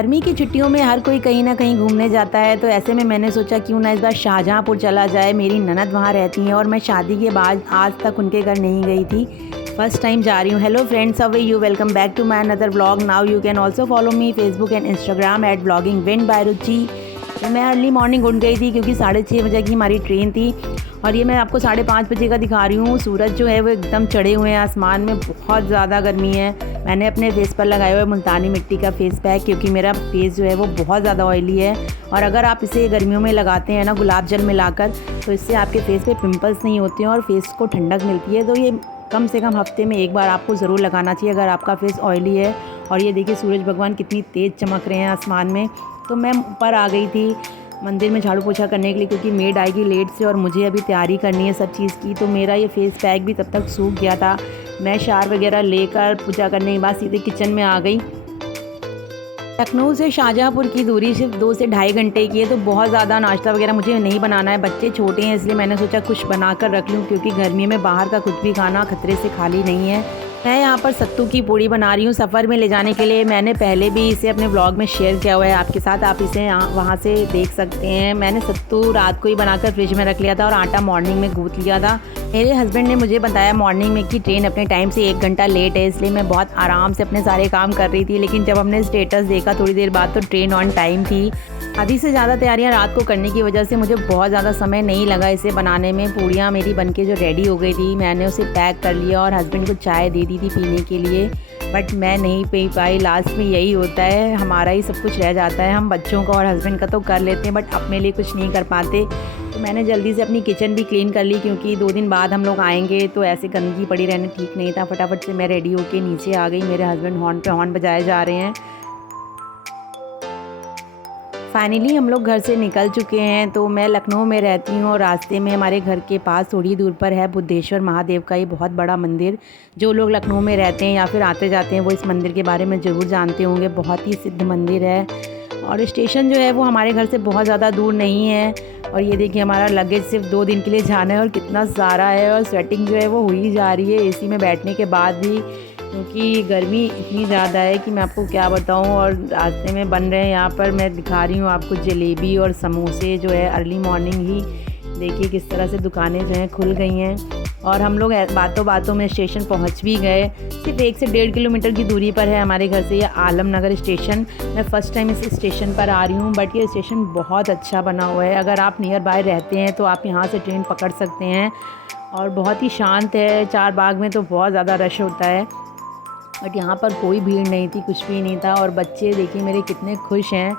गर्मी की छुट्टियों में हर कोई कहीं ना कहीं घूमने जाता है, तो ऐसे में मैंने सोचा क्यों ना इस बार शाहजहाँपुर चला जाए। मेरी ननद वहाँ रहती हैं और मैं शादी के बाद आज तक उनके घर नहीं गई थी, फर्स्ट टाइम जा रही हूँ। Hello friends, how are you, welcome back to my another vlog. Now you can also follow me Facebook and Instagram at vlogging with by Ruchi. तो मैं अर्ली मॉर्निंग उठ गई थी क्योंकि 6:30 बजे की हमारी ट्रेन थी और ये मैं आपको 5:30 बजे का दिखा रही हूँ। सूरज जो है वो एकदम चढ़े हुए हैं आसमान में, बहुत ज़्यादा गर्मी है। मैंने अपने फेस पर लगाया हुआ है मुल्तानी मिट्टी का फेस पैक, क्योंकि मेरा फेस जो है वो बहुत ज़्यादा ऑयली है। और अगर आप इसे गर्मियों में लगाते हैं ना गुलाब जल मिलाकर, तो इससे आपके फेस पे पिंपल्स नहीं होते हैं और फेस को ठंडक मिलती है। तो ये कम से कम हफ्ते में एक बार आपको ज़रूर लगाना चाहिए अगर आपका फेस ऑयली है। और ये देखिए सूरज भगवान कितनी तेज़ चमक रहे हैं आसमान में। तो मैं ऊपर आ गई थी मंदिर में झाड़ू पोछा करने के लिए, क्योंकि मेड आएगी लेट से और मुझे अभी तैयारी करनी है सब चीज़ की। तो मेरा ये फेस पैक भी तब तक सूख गया था। मैं शार वगैरह लेकर पूजा करने के बाद सीधे किचन में आ गई। लखनऊ से शाहजहाँपुर की दूरी सिर्फ 2 से ढाई घंटे की है, तो बहुत ज़्यादा नाश्ता वगैरह मुझे नहीं बनाना है। बच्चे छोटे हैं इसलिए मैंने सोचा कुछ बना कर रख लूँ, क्योंकि गर्मी में बाहर का कुछ भी खाना खतरे से खाली नहीं है। मैं यहाँ पर सत्तू की पूड़ी बना रही हूँ सफ़र में ले जाने के लिए। मैंने पहले भी इसे अपने ब्लॉग में शेयर किया हुआ है आपके साथ, आप इसे वहाँ से देख सकते हैं। मैंने सत्तू रात को ही बनाकर फ्रिज में रख लिया था और आटा मॉर्निंग में गूँथ लिया था। मेरे हस्बैंड ने मुझे बताया मॉर्निंग में कि ट्रेन अपने टाइम से 1 घंटा लेट है, इसलिए मैं बहुत आराम से अपने सारे काम कर रही थी। लेकिन जब हमने स्टेटस देखा थोड़ी देर बाद, तो ट्रेन ऑन टाइम थी। आधी से ज़्यादा तैयारियां रात को करने की वजह से मुझे बहुत ज़्यादा समय नहीं लगा इसे बनाने में। पूड़ियाँ मेरी बनके जो रेडी हो गई थी, मैंने उसे पैक कर लिया और हस्बैंड को चाय दे दी थी पीने के लिए, बट मैं नहीं पी पाई। लास्ट में यही होता है, हमारा ही सब कुछ रह जाता है। हम बच्चों का और हस्बैंड का तो कर लेते हैं, बट अपने लिए कुछ नहीं कर पाते। तो मैंने जल्दी से अपनी किचन भी क्लीन कर ली, क्योंकि 2 दिन बाद हम लोग आएंगे, तो ऐसे गंदगी पड़ी रहना ठीक नहीं था। फटाफट से मैं रेडी होके नीचे आ गई। मेरे हस्बैंड हॉर्न पे हॉर्न बजाए जा रहे हैं। फाइनली हम लोग घर से निकल चुके हैं। तो मैं लखनऊ में रहती हूँ और रास्ते में हमारे घर के पास थोड़ी दूर पर है बुद्धेश्वर महादेव का ये बहुत बड़ा मंदिर। जो लोग लखनऊ में रहते हैं या फिर आते जाते हैं वो इस मंदिर के बारे में ज़रूर जानते होंगे। बहुत ही सिद्ध मंदिर है और स्टेशन जो है वो हमारे घर से बहुत ज़्यादा दूर नहीं है। और ये देखिए हमारा लगेज सिर्फ 2 दिन के लिए जाना है और कितना सारा है, और स्वेटिंग जो है वो हुई जा रही है एसी में बैठने के बाद भी, क्योंकि गर्मी इतनी ज़्यादा है कि मैं आपको क्या बताऊं। और रास्ते में बन रहे हैं, यहाँ पर मैं दिखा रही हूँ आपको जलेबी और समोसे जो है अर्ली मॉर्निंग ही। देखिए किस तरह से दुकानें जो हैं खुल गई हैं। और हम लोग बातों बातों में स्टेशन पहुँच भी गए। सिर्फ 1 से 1.5 किलोमीटर की दूरी पर है हमारे घर से ये आलमनगर स्टेशन। मैं फ़र्स्ट टाइम इस स्टेशन पर आ रही हूँ, बट ये स्टेशन बहुत अच्छा बना हुआ है। अगर आप नियर बाय रहते हैं तो आप यहाँ से ट्रेन पकड़ सकते हैं। और बहुत ही शांत है। 4 बाग में तो बहुत ज़्यादा रश होता है, बट यहाँ पर कोई भीड़ नहीं थी, कुछ भी नहीं था। और बच्चे देखिए मेरे कितने खुश हैं,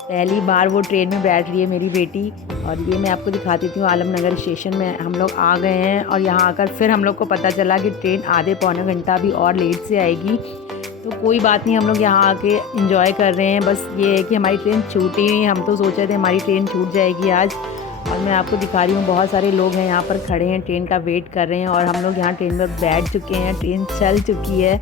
पहली बार वो ट्रेन में बैठ रही है मेरी बेटी। और ये मैं आपको दिखा देती हूँ आलमनगर स्टेशन में हम लोग आ गए हैं। और यहाँ आकर फिर हम लोग को पता चला कि ट्रेन आधे पौने घंटा भी और लेट से आएगी। तो कोई बात नहीं, हम लोग यहाँ आके एंजॉय कर रहे हैं। बस ये है कि हमारी ट्रेन छूटी नहीं। हम तो सोच रहे थे हमारी ट्रेन छूट जाएगी आज। और मैं आपको दिखा रही हूँ बहुत सारे लोग हैं यहाँ पर खड़े हैं, ट्रेन का वेट कर रहे हैं। और हम लोग यहाँ ट्रेन में बैठ चुके हैं, ट्रेन चल चुकी है।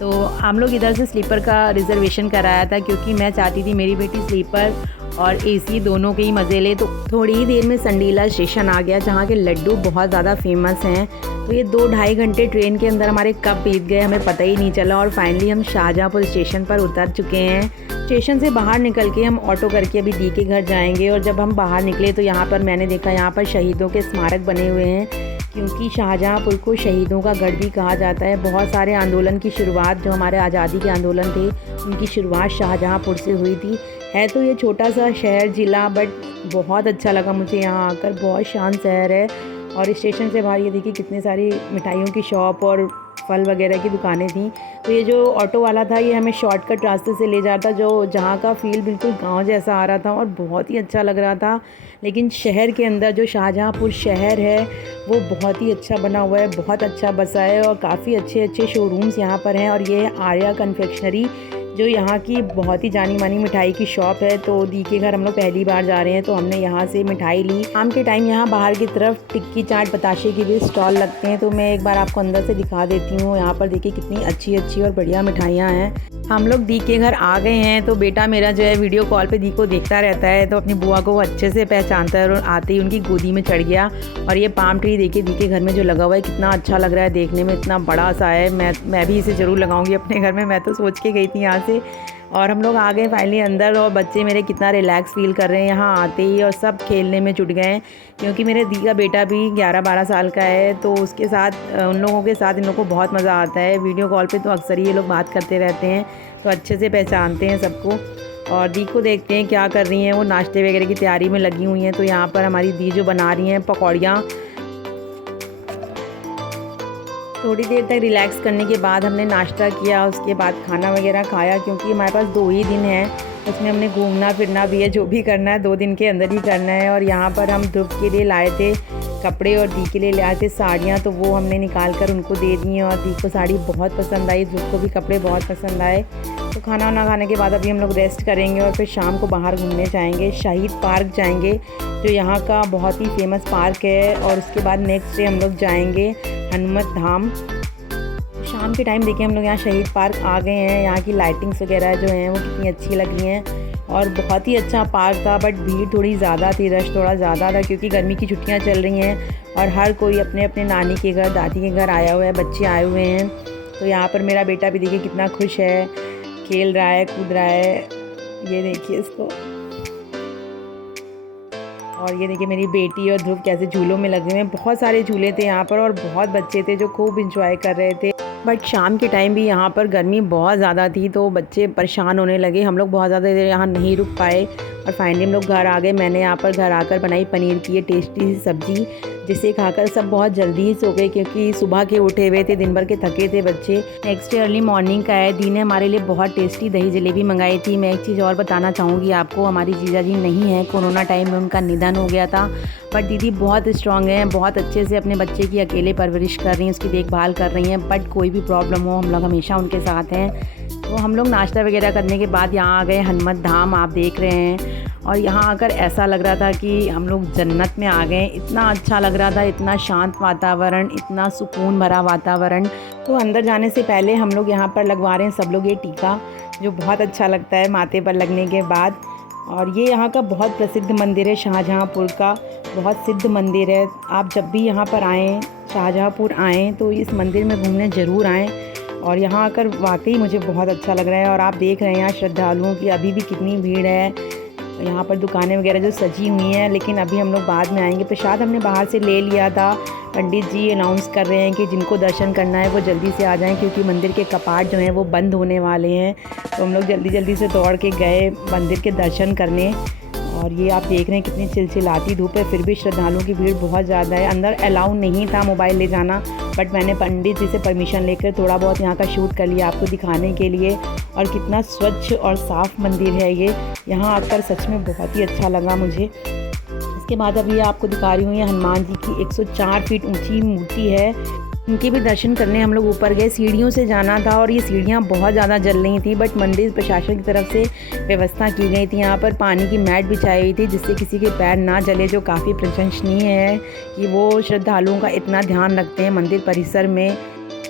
तो हम लोग इधर से स्लीपर का रिज़र्वेशन कराया था, क्योंकि मैं चाहती थी मेरी बेटी स्लीपर और एसी दोनों के ही मज़े ले। तो थोड़ी ही देर में संडीला स्टेशन आ गया, जहाँ के लड्डू बहुत ज़्यादा फेमस हैं। तो ये 2-2.5 घंटे ट्रेन के अंदर हमारे कब बीत गए हमें पता ही नहीं चला। और फाइनली हम शाहजहाँपुर स्टेशन पर उतर चुके हैं। स्टेशन से बाहर निकल के हम ऑटो करके अभी दी के घर जाएंगे। और जब हम बाहर निकले तो यहाँ पर मैंने देखा यहाँ पर शहीदों के स्मारक बने हुए हैं, क्योंकि शाहजहाँपुर को शहीदों का गढ़ भी कहा जाता है। बहुत सारे आंदोलन की शुरुआत, जो हमारे आज़ादी के आंदोलन थे, उनकी शुरुआत शाहजहाँपुर से हुई थी। है तो ये छोटा सा शहर ज़िला, बट बहुत अच्छा लगा मुझे यहाँ आकर। बहुत शांत शहर है। और स्टेशन से बाहर ये देखिए कितने सारी मिठाइयों की शॉप और फल वगैरह की दुकानें थी। तो ये जो ऑटो वाला था ये हमें शॉर्टकट रास्ते से ले जाता, जो जहाँ का फील बिल्कुल गांव जैसा आ रहा था और बहुत ही अच्छा लग रहा था। लेकिन शहर के अंदर जो शाहजहाँपुर शहर है वो बहुत ही अच्छा बना हुआ है, बहुत अच्छा बसा है। और काफ़ी अच्छे अच्छे शोरूम्स यहाँ पर हैं। और ये आर्या कन्फेक्शनरी, जो यहाँ की बहुत ही जानी मानी मिठाई की शॉप है। तो दी के घर हम लोग पहली बार जा रहे हैं, तो हमने यहाँ से मिठाई ली। शाम के टाइम यहाँ बाहर की तरफ टिक्की चाट बताशे की भी स्टॉल लगते हैं, तो मैं एक बार आपको अंदर से दिखा देती हूँ। यहाँ पर देखिए कितनी अच्छी अच्छी और बढ़िया मिठाइयाँ हैं। हम लोग दी के घर आ गए हैं। तो बेटा मेरा जो है वीडियो कॉल पे दी को देखता रहता है, तो अपनी बुआ को वो अच्छे से पहचानता है और आते ही उनकी गोदी में चढ़ गया। और ये पाम ट्री देखिए दी के घर में जो लगा हुआ है कितना अच्छा लग रहा है देखने में, इतना बड़ा सा है। मैं भी इसे ज़रूर लगाऊंगी अपने घर में। मैं तो सोच के गई थी यहाँ से, और हम लोग आ गए फाइनली अंदर और बच्चे मेरे कितना रिलैक्स फ़ील कर रहे हैं यहाँ आते ही, और सब खेलने में जुट गए हैं क्योंकि मेरे दी का बेटा भी 11-12 साल का है, तो उसके साथ उन लोगों के साथ इन लोगों को बहुत मज़ा आता है। वीडियो कॉल पे तो अक्सर ही ये लोग बात करते रहते हैं, तो अच्छे से पहचानते हैं सबको। और दी को देखते हैं क्या कर रही हैं, वो नाश्ते वगैरह की तैयारी में लगी हुई हैं। तो यहाँ पर हमारी दी जो बना रही हैं पकौड़ियाँ। थोड़ी देर तक रिलैक्स करने के बाद हमने नाश्ता किया, उसके बाद खाना वगैरह खाया क्योंकि हमारे पास 2 ही दिन है, उसमें हमने घूमना फिरना भी है, जो भी करना है 2 दिन के अंदर ही करना है। और यहाँ पर हम ध्रुव के लिए लाए थे कपड़े और दी के लिए लाए थे साड़ियाँ, तो वो हमने निकाल कर उनको दे दी और दी को साड़ी बहुत पसंद आई, ध्रुव को भी कपड़े बहुत पसंद आए। तो खाना वाना खाने के बाद अभी हम लोग रेस्ट करेंगे और फिर शाम को बाहर घूमने जाएंगे, शहीद पार्क जाएंगे जो यहाँ का बहुत ही फेमस पार्क है। और उसके बाद नेक्स्ट डे हम लोग जाएंगे हनुमत धाम। शाम के टाइम देखिए हम लोग यहाँ शहीद पार्क आ गए हैं, यहाँ की लाइटिंग्स वगैरह जो हैं वो कितनी अच्छी लग रही हैं और बहुत ही अच्छा पार्क था। बट भीड़ थोड़ी ज़्यादा थी, रश थोड़ा ज़्यादा था क्योंकि गर्मी की छुट्टियाँ चल रही हैं और हर कोई अपने अपने नानी के घर दादी के घर आया हुआ है, बच्चे आए हुए हैं। तो यहाँ पर मेरा बेटा भी देखिए कितना खुश है, खेल रहा है, कूद रहा है, ये देखिए इसको। और ये देखिए मेरी बेटी और ध्रुव कैसे झूलों में लगे हुए हैं। बहुत सारे झूले थे यहाँ पर और बहुत बच्चे थे जो खूब इंजॉय कर रहे थे। बट शाम के टाइम भी यहाँ पर गर्मी बहुत ज़्यादा थी तो बच्चे परेशान होने लगे, हम लोग बहुत ज़्यादा देर यहाँ नहीं रुक पाए और फाइनली हम लोग घर आ गए। मैंने यहाँ पर घर आकर बनाई पनीर की ये टेस्टी सी सब्ज़ी, जिसे खाकर सब बहुत जल्दी ही सो गए क्योंकि सुबह के उठे हुए थे, दिन भर के थके थे बच्चे। नेक्स्ट डे अर्ली मॉर्निंग का है, दी ने हमारे लिए बहुत टेस्टी दही जलेबी मंगाई थी। मैं एक चीज़ और बताना चाहूँगी आपको, हमारी जीजा जी नहीं है, कोरोना टाइम में उनका निधन हो गया था। बट दीदी बहुत स्ट्रॉन्ग हैं, बहुत अच्छे से अपने बच्चे की अकेले परवरिश कर रही हैं, उसकी देखभाल कर रही हैं। बट कोई भी प्रॉब्लम हो हम लोग हमेशा उनके साथ हैं। तो हम लोग नाश्ता वगैरह करने के बाद यहाँ आ गए हनुमत धाम, आप देख रहे हैं। और यहाँ आकर ऐसा लग रहा था कि हम लोग जन्नत में आ गए, इतना अच्छा लग रहा था, इतना शांत वातावरण, इतना सुकून भरा वातावरण। तो अंदर जाने से पहले हम लोग यहाँ पर लगवा रहे हैं सब लोग ये टीका, जो बहुत अच्छा लगता है माथे पर लगने के बाद। और ये यहाँ का बहुत प्रसिद्ध मंदिर है, शाहजहाँपुर का बहुत सिद्ध मंदिर है। आप जब भी यहाँ पर आएँ, शाहजहाँपुर आएँ तो इस मंदिर में घूमने ज़रूर आएँ। और यहाँ आकर वाकई मुझे बहुत अच्छा लग रहा है। और आप देख रहे हैं यहाँ श्रद्धालुओं की अभी भी कितनी भीड़ है। यहाँ पर दुकानें वगैरह जो सजी हुई हैं, लेकिन अभी हम लोग बाद में आएंगे। प्रसाद हमने बाहर से ले लिया था। पंडित जी अनाउंस कर रहे हैं कि जिनको दर्शन करना है वो जल्दी से आ जाएं क्योंकि मंदिर के कपाट जो हैं वो बंद होने वाले हैं। तो हम लोग जल्दी जल्दी से दौड़ के गए मंदिर के दर्शन करने। और ये आप देख रहे हैं कितनी चिलचिलाती धूप है, फिर भी श्रद्धालुओं की भीड़ बहुत ज़्यादा है। अंदर अलाउ नहीं था मोबाइल ले जाना, बट मैंने पंडित जी से परमिशन लेकर थोड़ा बहुत यहाँ का शूट कर लिया आपको दिखाने के लिए। और कितना स्वच्छ और साफ़ मंदिर है ये, यहाँ आकर सच में बहुत ही अच्छा लगा मुझे। इसके बाद अभी आपको दिखा रही हूँ ये हनुमान जी की 104 फीट ऊंची मूर्ति है, इनके भी दर्शन करने हम लोग ऊपर गए। सीढ़ियों से जाना था और ये सीढ़ियाँ बहुत ज़्यादा जल रही थी, बट मंदिर प्रशासन की तरफ से व्यवस्था की गई थी। यहाँ पर पानी की मैट बिछाई हुई थी जिससे किसी के पैर ना जले, जो काफ़ी प्रशंसनीय है कि वो श्रद्धालुओं का इतना ध्यान रखते हैं मंदिर परिसर में।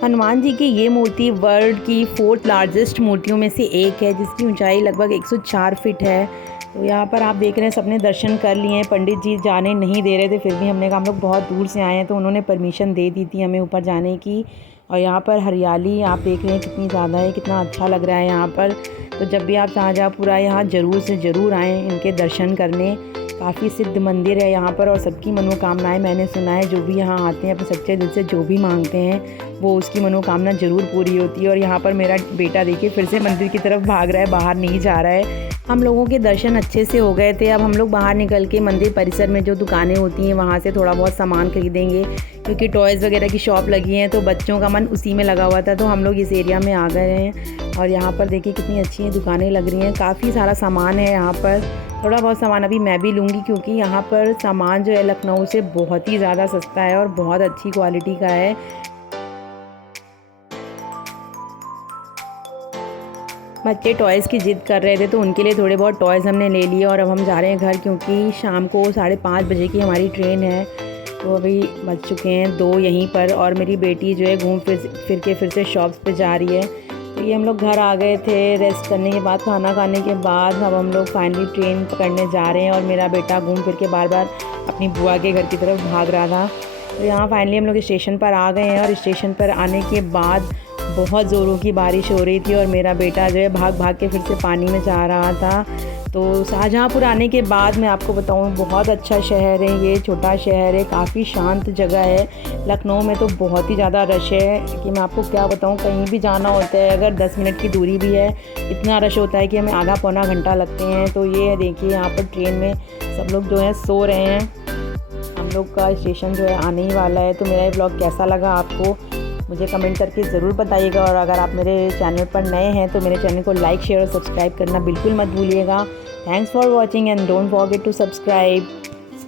हनुमान जी की ये मूर्ति वर्ल्ड की 4th लार्जेस्ट मूर्तियों में से एक है, जिसकी ऊंचाई लगभग 104 फीट है। तो यहाँ पर आप देख रहे हैं सबने दर्शन कर लिए हैं। पंडित जी जाने नहीं दे रहे थे, फिर भी हमने कहा हम लोग बहुत दूर से आए हैं तो उन्होंने परमिशन दे दी थी हमें ऊपर जाने की। और यहाँ पर हरियाली आप देख रहे हैं कितनी ज़्यादा है, कितना अच्छा लग रहा है यहाँ पर। तो जब भी आप शाहजहाँपुर आए यहाँ ज़रूर से ज़रूर आएँ इनके दर्शन करने। काफ़ी सिद्ध मंदिर है यहाँ पर और सबकी मनोकामनाएं मैंने सुना है, जो भी यहाँ आते हैं अपने सच्चे दिल से जो भी मांगते हैं वो उसकी मनोकामना ज़रूर पूरी होती है। और यहाँ पर मेरा बेटा देखिए फिर से मंदिर की तरफ भाग रहा है, बाहर नहीं जा रहा है। हम लोगों के दर्शन अच्छे से हो गए थे। अब हम लोग बाहर निकल के मंदिर परिसर में जो दुकानें होती हैं वहाँ से थोड़ा बहुत सामान खरीदेंगे क्योंकि टॉयज़ वगैरह की शॉप लगी हैं, तो बच्चों का मन उसी में लगा हुआ था। तो हम लोग इस एरिया में आ गए हैं और यहाँ पर देखिए कितनी अच्छी दुकानें लग रही हैं, काफ़ी सारा सामान है यहाँ पर। थोड़ा बहुत सामान अभी मैं भी लूँगी क्योंकि यहाँ पर सामान जो है लखनऊ से बहुत ही ज़्यादा सस्ता है और बहुत अच्छी क्वालिटी का है। बच्चे टॉयज़ की ज़िद कर रहे थे तो उनके लिए थोड़े बहुत टॉयज़ हमने ले लिए और अब हम जा रहे हैं घर क्योंकि शाम को 5:30 बजे की हमारी ट्रेन है। तो अभी बज चुके हैं 2 यहीं पर और मेरी बेटी जो है घूम फिर से शॉप्स पे जा रही है। तो ये हम लोग घर आ गए थे रेस्ट करने के बाद, खाना खाने के बाद। अब हम लोग फाइनली ट्रेन पकड़ने जा रहे हैं और मेरा बेटा घूम फिर के बार बार अपनी बुआ के घर की तरफ भाग रहा था। तो यहाँ फाइनली हम लोग स्टेशन पर आ गए हैं और स्टेशन पर आने के बाद बहुत ज़ोरों की बारिश हो रही थी और मेरा बेटा जो है भाग भाग के फिर से पानी में जा रहा था। तो शाहजहाँपुर आने के बाद मैं आपको बताऊं, बहुत अच्छा शहर है ये, छोटा शहर है, काफ़ी शांत जगह है। लखनऊ में तो बहुत ही ज़्यादा रश है कि मैं आपको क्या बताऊं, कहीं भी जाना होता है अगर 10 मिनट की दूरी भी है, इतना रश होता है कि हमें आधा पौना घंटा लगते हैं। तो ये देखिए यहाँ पर ट्रेन में सब लोग जो है सो रहे हैं, हम लोग का स्टेशन जो है आने ही वाला है। तो मेरा ये ब्लॉग कैसा लगा आपको मुझे कमेंट करके ज़रूर बताइएगा, और अगर आप मेरे चैनल पर नए हैं तो मेरे चैनल को लाइक शेयर और सब्सक्राइब करना बिल्कुल मत भूलिएगा। Thanks for watching and don't forget to subscribe.